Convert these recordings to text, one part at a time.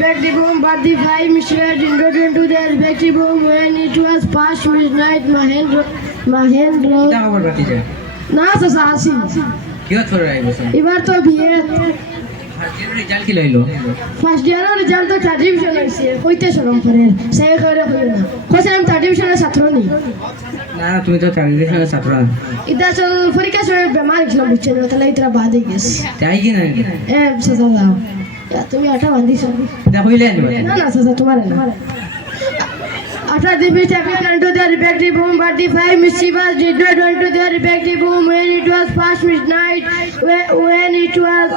home, but the five missionaries introduced to their respective home when it was. Mahendra, Mahendra. যায়? না চাচা আছি কিহত করে আহিব স্যার? এবার তো বিয়ে। রেজাল্ট কি লইলো? ফার্স্ট ইয়ারের রেজাল্ট তো থার্ড ডিভিশন হয়েছে কইতে সরম করে। সে করে কই না। কইছে আমি থার্ড ডিভিশনের ছাত্র নি। না তুমি তো চাকরির সঙ্গে ছাত্র এটা চল পরীক্ষা সময় বেমার গেছিলাম বুঝছেন তাহলে এটা বাদ গেছে। তাই কি না? এ চাচা দাও তুমি আটা বান্ধিছ এটা হইলে আনবা না না চাচা তোমার না After the beach appeared unto their respective home, but the five mischievous did not unto their respective home when it was past midnight. When, when it was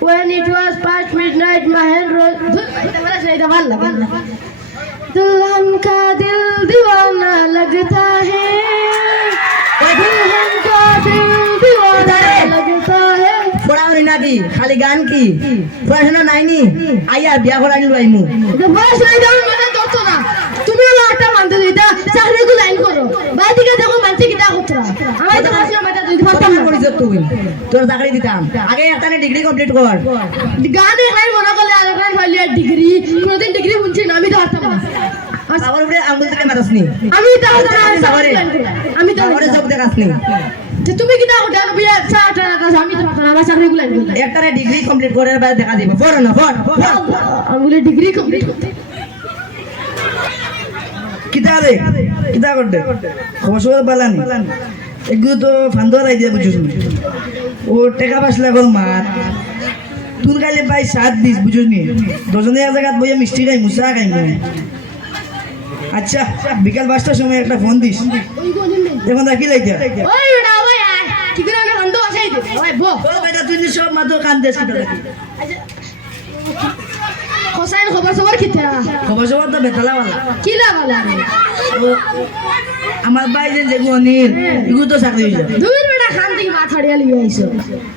when it was past midnight, Mahendra. दुल्हन का दिल दीवाना लगता है নাকি খালি গান কি? পড়াশোনা নাইনি আইয়া বিয়া করানি লাইমু তো বয়স নাই দাও দতো না তুমি হলো মানতে দিতা চাকরি গু লাইন করো বাইদিকে দেখো মানছে কি তা আমার তো কাছে মাথা দিতে পারতাম না করিস তুই। তোর চাকরি দিতাম আগে একটা ডিগ্রি কমপ্লিট কর গান এখানে মনে করলে আর গান ফাইলে ডিগ্রি কোনদিন ডিগ্রি শুনছি না আমি তো পারতাম না আর উপরে আঙুল থেকে মারাসনি আমি তো পারতাম না, আমি চাকরি line করলাম। তো চোখ দেখাসনি তুমি কি দাও ডাক বিয়া চাটা কাছে আমি তো পারতাম না, আমার চাকরি গু লাইন করলাম। একটা ডিগ্রি কমপ্লিট করার পর দেখা দিব। পড় না পড় পড়। আঙ্গুলে ডিগ্রি কমপ্লিট করতে কিতা রে? কিতা করতে? খবর সবর এগুলো তো ফান্দর আই দিয়ে বুঝছিস ও টেকা পাসলা গল মাত তুন খাইলে ভাই সাত দিস বুঝছিস নি? দুজনে এক জায়গাত বইয়া মিষ্টি খাই মুসা খাই আচ্ছা বিকাল পাঁচটার সময় একটা ফোন দিস। এখন দেখি লাইতে ওই না ওই আয় ঠিক না বন্ধ আসাই দে ওই বো ও বেটা তুই সব মাত্র খবর সবর খবর সবর তো বেতালা বালা। কি লাগালা আমার ভাই যে তো চাকরি দূর বেটা খান থেকে মা ছাড়িয়া লিয়ে আইছো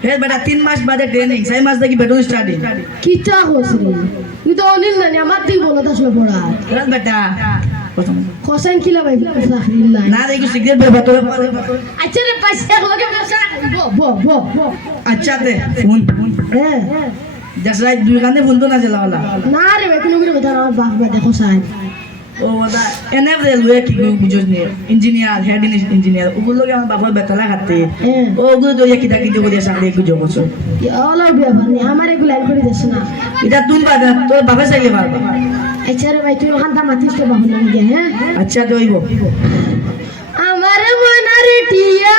হে বেটা তিন মাস বাদে ট্রেনিং চার মাস স্টার্টিং তুই তো অনিল না আমার দিকে বলো তা শুনে পড়া বেটা? হোসাইন কি লাগাই চাকরি লাই না দেখি সিগারেট বের ভেতরে আচ্ছা রে পয়সা লগে আচ্ছা দে ফোন হ্যাঁ দেশলাই দুই কানে ফোন তো না জ্বালাওয়ালা না রে কোনো কোনো কথা আমার বাপ বাদে হোসাইন ও ওটা এনে রেলওয়ে কি বুঝোস নি? ইঞ্জিনিয়ার হেড ইঞ্জিনিয়ার ওগুলো লগে আমার বাবার বেতলা খাতে ও ওগুলো তো কিতা কিতা করে চাকরি একটু যোগ করছ ওলা ব্যাপার নেই আমার এগুলো লাইন করে দিস না। এটা তুই বাদা তোর বাবা চাইলে পারবা আচ্ছা রে ভাই তুই ওখানটা মাতিস তো বাবু হ্যাঁ আচ্ছা দইব টিয়া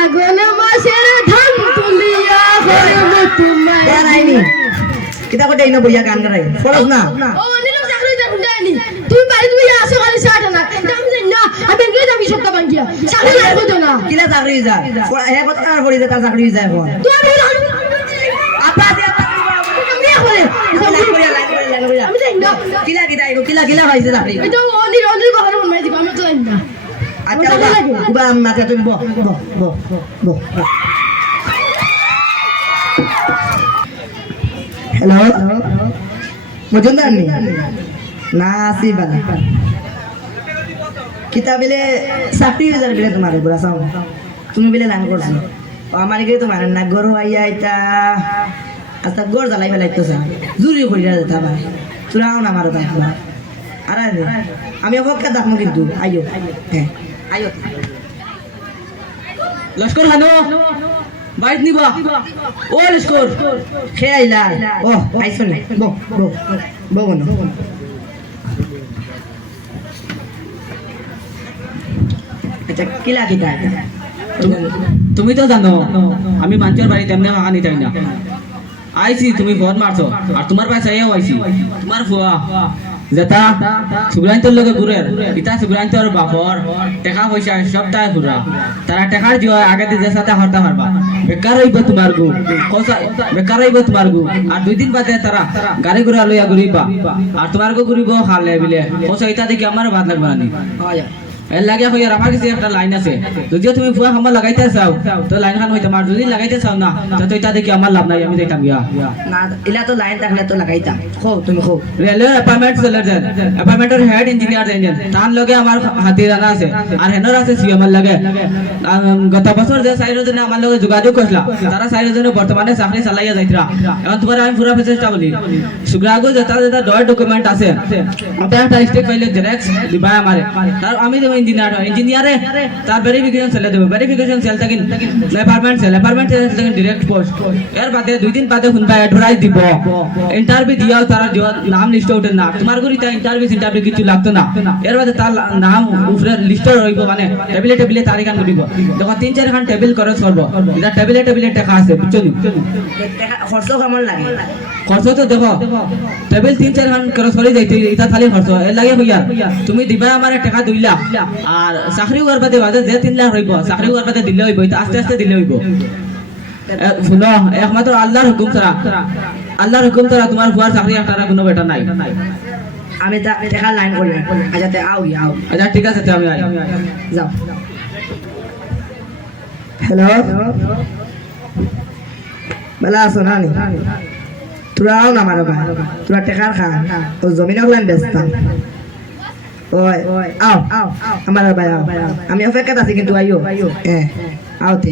আগুন মাসের ধান তুলিয়া হইব তোমায়। এ নাইনি কিতা করে ইনো বইয়া গান গাই ফরস না? ও অনিল চাকরি যা যায়নি তুমি বাড়ি তুমি আসো খালি সাটা না। আমি জানি না আমি এগুলো যাবি সত্য বাঙ্গিয়া। চাকরি লাগবে তো না। কিলা চাকরি যায় হে কত টাকা করে তার চাকরি যায় তুই আমি আপা দে আপা আমি জানি না। কিলা কিলা কিলা কিলা হইছে চাকরি? এটা অনিল অনিল বাহার মনে দিব আমি তো জানি না। আচ্ছা বাবা বাবা মাথা তুমি বহ বহ বহ বহ হ্যালো মজুমদার নি না আসি বালা কিতা বিলে চাকরি হয়ে যাবে বিলে তোমার বুড়া চাও তুমি বিলে লাইন করছ আমার এখানে তোমার না গরু আইয়া এটা আচ্ছা গড় জ্বালাই ফেলাইতো চা জুরি করিয়া যেতে আমার চূড়াও না মারো তাই আর আমি ওকে দেখব কিন্তু আইও হ্যাঁ আইও লস্কর হানো বাইট নিবা ও লস্কর খেয়ে আইলা ও আইসো নি বো বো বো বনো আচ্ছা কিলা কিতা এটা? তুমি- তুমি তো জানো আমি মানুষের বাড়িতে এমনি মাখা নিতাই না আইছি তুমি ফোন মারছো আর তোমার পাশে আইয়াও আইছি তোমার ফুয়া যেটা সুগ্রান্তর লগে ঘুরের। ইতা সুগ্রান্তর বাপর টেকা পয়সা সব তাই ঘুরা তারা টেকার জিও আগে যে সাথে হরতে হারবা বেকার হইব তোমার গু। বেকার হইব তোমার গু। আর দুই দিন বাদে তারা গাড়ি ঘোড়া লইয়া ঘুরিবা আর তোমার গু ঘুরিব খালে বিলে কসা ইতা দেখি আমার ভাত লাগবে না এর লাগে হই আর আমার কাছে একটা লাইন আছে। যদিও তুমি ফুয়া আমার লাগাইতে চাও তো লাইন খান হইতে আমার যদি লাগাইতে চাও না তো এটা দেখি আমার লাভ নাই আমি যাইতাম গিয়া। না ইলা তো লাইন থাকলে তো লাগাইতাম খো তুমি খো রেলওয়ে অ্যাপয়েন্টমেন্ট চলে যায় অ্যাপয়েন্টমেন্টের হেড ইঞ্জিনিয়ার যাইছেন তার লগে আমার হাতি জানা আছে আর হেনর আছে সি আমার লাগে। গত বছর যে সাইডের জন্য আমার লগে যোগাযোগ করছিলাম তারা সাইডের জন্য বর্তমানে চাকরি চালাইয়া যাইতরা এখন তোমার আমি পুরা চেষ্টা বলি। সুগ্রাগো যেটা যেটা ডকুমেন্ট আছে। ওটা একটা স্টেট ফাইলে জেরক্স দিবা আমারে তার আমি ইঞ্জিনিয়ার ইঞ্জিনিয়ারে তার ভেরিফিকেশন সেলে দেব। ভেরিফিকেশন সেল থাকি ডিপার্টমেন্ট সেল ডিপার্টমেন্ট সেল থাকি ডাইরেক্ট পোস্ট এর বাদে দুই দিন বাদে শুনবা অ্যাডভার্টাইজ দিব। ইন্টারভিউ দিয়াও তারা নাম লিস্টে উঠে না। তোমার গুরি তা ইন্টারভিউ ইন্টারভিউ কিছু লাগতো না। এর বাদে তার নাম উপরে লিস্টে রইব মানে টেবিলে টেবিলে তারিখ আন দিব। যখন তিন, চার খান টেবিল খরচ করব। এটা টেবিলে টেবিলে টাকা আছে, বুঝছ খরচ কেমন লাগে? খরচ তো দেখো টেবিল তিন চার খান খরচ করে যাইতে এটা খালি খরচ এর লাগে হইয়া তুমি দিবা আমার টাকা দুই লাখ। আর চাকরি করবা দেবা যে তিন লাখ হইব চাকরি করবা দিলে হইব এটা আস্তে আস্তে দিলে হইব শুনো একমাত্র আল্লাহর হুকুম ছাড়া আল্লাহর হুকুম ছাড়া তোমার ফুয়ার চাকরি একটা কোনো বেটা নাই। আমি তা দেখা লাইন করি আচ্ছা আও আও। আচ্ছা ঠিক আছে আমি যাও। হ্যালো বেলা আছো না নি তোরা আও না মারো তোরা টেকার খা তো জমিন ওগুলান বেচতাম ওই আও। আমার আমি অপেক্ষাত আছি কিন্তু আইও। হ্যাঁ আওতে।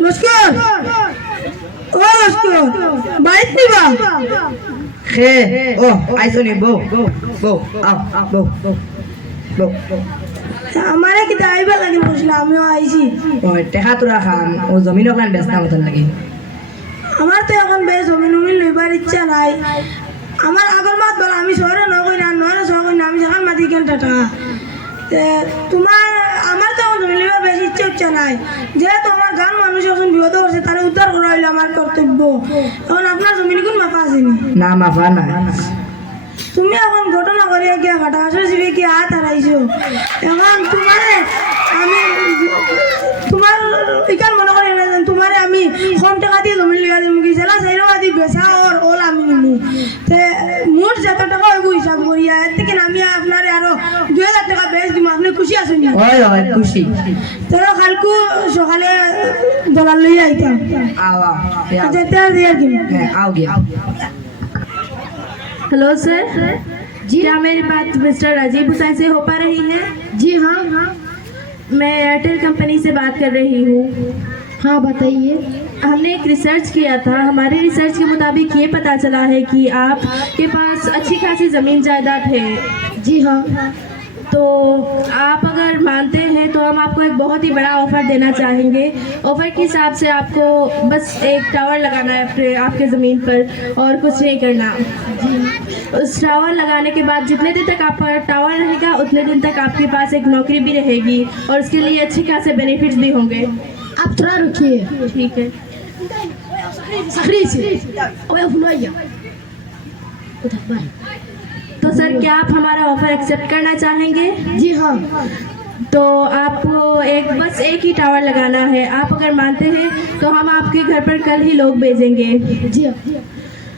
নমস্কার ও নমস্কার বাইক নিবা। খে ও আইসো নি বউ বউ আও আও বউ বউ আমারে কি আইবা লাগে বসলে আমিও আইছি। ওই টেকা তোরা খাম। ও জমিন ওগুলান বেচতাম মতন লাগে। আমার তো এখন বেশ জমিন উমিন লইবার ইচ্ছা নাই। আমার আগর মাত বল আমি শহরে নগই না নয় শহর না আমি সেখান মাতি কেন টাটা। তোমার আমার তো এখন জমি লইবার বেশি ইচ্ছা ইচ্ছা নাই। যেহেতু আমার গান মানুষ এখন বিপদ করছে তারা উদ্ধার করা হইল আমার কর্তব্য। এখন আপনার জমিন কোন মাপা আসেনি না? মাফা না তুমি এখন লেগে গিয়া মনে করি না তোমারে আমি কম টাকা দিম কি? জেলা চাই টাকা দিয়ে বেচা ওর আমি তে মোট যত টাকা ওইগু হিসাব করিয়া এর আমি আপনারে আরও দুই হাজার টাকা বেচ দিম। আপনি খুশি আছেন হয় হয় খুশি। তারা কালকু সকালে দলাল লই আইতাম। আওয়া আচ্ছা হ্যালো স্যার जी क्या मेरी बात मिस्टर राजीव हुसैन से हो पा रही है। जी हाँ हाँ मैं एयरटेल कंपनी से बात कर रही हूँ। हाँ बताइए। हमने एक रिसर्च किया था। हमारे रिसर्च के मुताबिक ये पता चला है कि आपके पास अच्छी खासी ज़मीन जायदाद है। जी हाँ। तो आप अगर मानते हैं तो हम आपको एक बहुत ही बड़ा ऑफ़र देना चाहेंगे। ऑफ़र के हिसाब से आपको बस एक टावर लगाना है अपने आपके ज़मीन पर और कुछ नहीं करना। उस टावर लगाने के बाद जितने दिन तक आपका टावर रहेगा उतने दिन तक आपके पास एक नौकरी भी रहेगी और उसके लिए अच्छे खासे बेनिफिट्स भी होंगे। आप थोड़ा रुकिए। ठीक है। फुलवाइया तो सर क्या आप हमारा ऑफ़र एक्सेप्ट करना चाहेंगे? जी हाँ। तो आपको एक बस एक ही टावर लगाना है। आप अगर मानते हैं तो हम आपके घर पर कल ही लोग भेजेंगे। जी हाँ।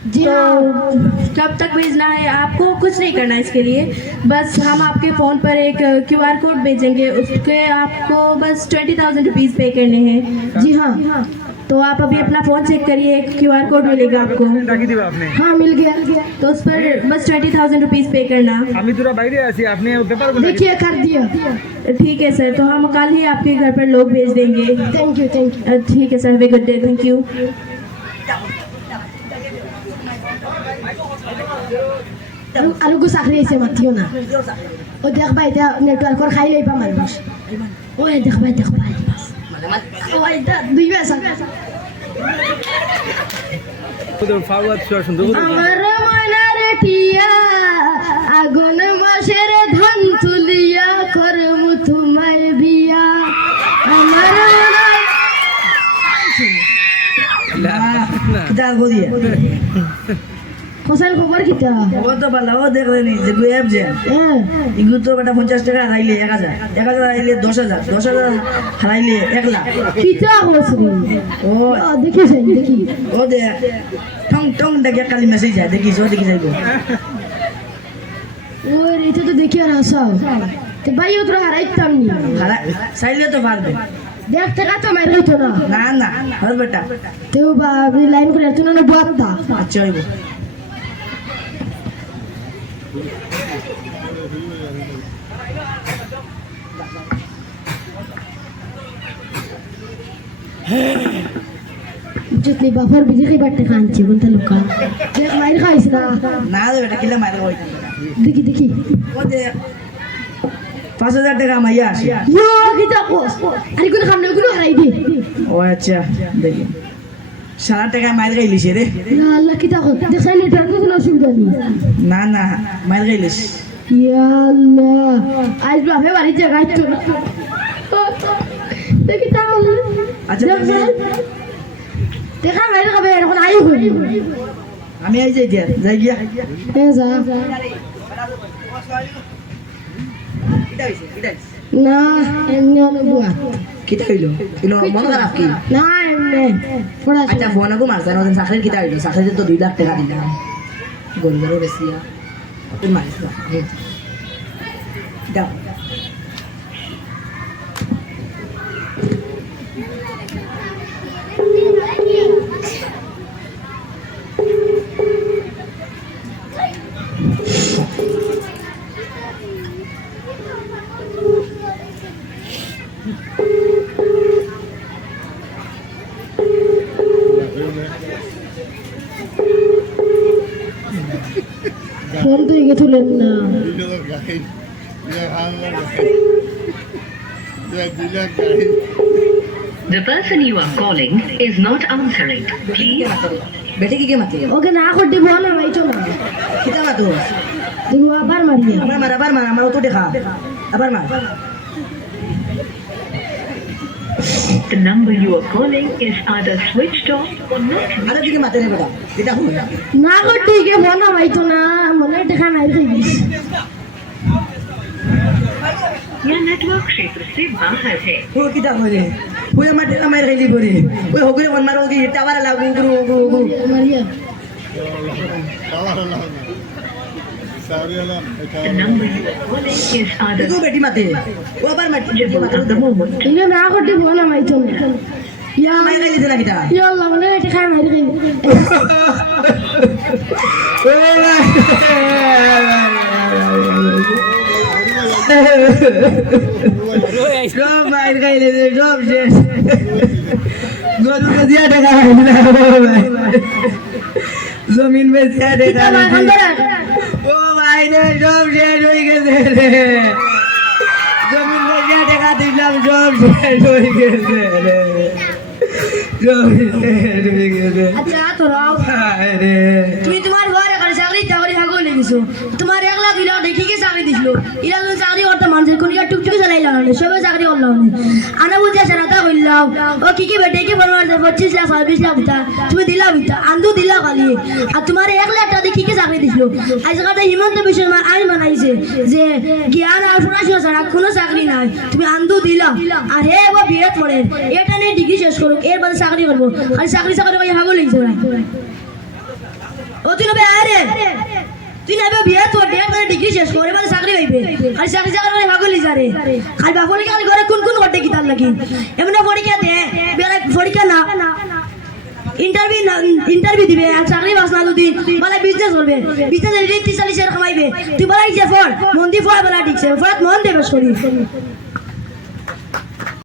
जी तो हाँ। कब तक भेजना है? आपको कुछ नहीं करना इसके लिए। बस हम आपके फ़ोन पर एक क्यू आर कोड भेजेंगे। उसके आपको बस ट्वेंटी थाउज़ेंड रुपीज़ पे करने हैं। जी हाँ। तो आप अभी अपना फ़ोन चेक करिए एक क्यू आर कोड मिलेगा आपको हाँ मिल गया तो उस पर बस ट्वेंटी थाउजेंड रुपीज़ पे करना আমি তোরা বাইরে আছি আপনি পেপার देखिए कर दिया ठीक है सर तो हम कल ही आपके घर पर लोग भेज देंगे thank you thank you uh, ठीक है sir have a good day thank you আৰু গো চাকৰি আহিছে মাতিও না অ দেখবা এতিয়া নেটৱৰ্কৰ খাই লাগিব মানুহ ঐ দেখবা দেখবা আগুন মাসের ধান তুলিয়া করম তোমার বিয়া। আমার মনার হোসেন খবর কিতা? ও তো ও দেখলে নি যে গুয়েব যে। ইগু তো বেটা পঞ্চাশ টাকা হারাইলে এক হাজার। এক হাজার হারাইলে দশ হাজার। দশ হাজার হারাইলে এক লাখ। কিতা হসরি ও। ও দেখিছেন দেখি। ও দে। টং টং দেখে কালি মেসেজ যায়। দেখিস ও দেখি যাইব। ওই এটা তো দেখি আর তো ভাই ও তোরা হারাইতাম নি? হারা চাইলে তো পারবে। দেখ টাকা তো মাইর হইতো না। না না হর বেটা তেও বা লাইন করে এত না বাত্তা আচ্ছা হইব। जितनी बफर बिजली बट्टे खान चाहिए बोलते लोग का देख मार खा इसका ना तो बेटा किला मार कोई देखी देखी वो दे पाँच हजार टका मैया यो कितना कोस अरे कुछ खाने को ना खाई दी ओ अच्छा देखिए সারা টাকা মায়ের গাই লিছে রে না আল্লাহ কি তাকো দেখাই লিটা কি কোনো অসুবিধা নেই না না মায়ের গাই লিস ইয়া আল্লাহ আজ বাপে বাড়ি জায়গা তো দেখি তাও আচ্ছা দেখা মেরে কবে এখন আই হই আমি আই যাই দিয়া যাই গিয়া এ যা না এমনি হলো বুয়া কিটা হইল মন খারাপ কি না আচ্ছা আগো মারছে না চাকরির কিতা হইল। চাকরিতে তো দুই লাখ টাকা দিলাম। গরিবেরও বেশি মারিস দাও ফোন তো এগে তুলেন না The person you are calling is not answering. Please. বেটে কি কে মাতে ওকে না করতে বল না ভাই তো না কিতা মাতো দেখো আবার মারিয়ে আবার মার আবার মার আমার তো দেখা আবার মার the number you are calling is either switched off or not. আরে দিকে মাতে রে বেটা এটা হলো না না করতে এগে বল না ভাই তো না মনে দেখা নাই খাইবিস या नेटवर्क क्षेत्र से बाहर है हो किदा हो रे ओए मत अमर रही बोरी ओए हो गए मन मारो कि टावर लागू गुरु गुरु गुरु टावर लागू बेटी मते वो पर मत जब मत दमो मत ठीक है ना कोटी बोला मैं तो या मैं ले लेना किता या अल्लाह ने बेटी खाए मेरी गई ओए সব মার খাইলে সব শেষ গরুকে দিয়া টাকা জমিন বেচিয়া টাকা। ও ভাই রে সব শেষ হয়ে গেছে রে জমিন বেচিয়া টাকা দিলাম সব শেষ হয়ে গেছে রে সব শেষ হয়ে গেছে আচ্ছা রে তুমি তোমার ঘরে করে চাকরি চাকরি লেগেছো তোমার এক লাখ ইলা দেখি কি চাকরি দিছিল। ইলা তুমি চাকরি করতে মানুষের কোন টুকটুকি চালাই লাগানো সবাই চাকরি করলাম আনা বুঝে সেনাটা করলাম ও, কি কি বেটে কি বলব পঁচিশ লাখ, ছাব্বিশ লাখ দিতা, তুমি দিলা বিতা আন্দু দিলা খালি। আর তোমার এক লাখ টাকা দিয়ে কি চাকরি দিছিল। আজকাল হিমন্ত বিশ্ব আইন বানাইছে যে জ্ঞান আর পড়াশোনা ছাড়া কোনো চাকরি নাই, তুমি আন্দু দিলা। আর হে এবার বিয়ে পড়ে এটা নিয়ে ডিগ্রি শেষ করুক এর বাদে চাকরি করব। খালি চাকরি চাকরি করে ভাগো লেগেছে ওরা। ও তুই আরে তুই নবে বিয়ে তোর ডেট করে ডিগ্রি শেষ করে মানে চাকরি হইবে। আর চাকরি চাকরি মানে ভাগলি যারে খালি বাপরে কাল ঘরে কোন কোন ঘটে কি তার লাগি? এমনি পরীক্ষা দে, বেলা পরীক্ষা না। ইন্টারভিউ ইন্টারভিউ দিবে, আর চাকরি বাস না দুদিন। বলে বিজনেস করবে। বিজনেস ত্রিশ, চাল্লিশ হাজার কামাইবে। তুই বলাই যে ফল মন দি ফল বলা ঠিকছে ফলত মন দেবে শরীর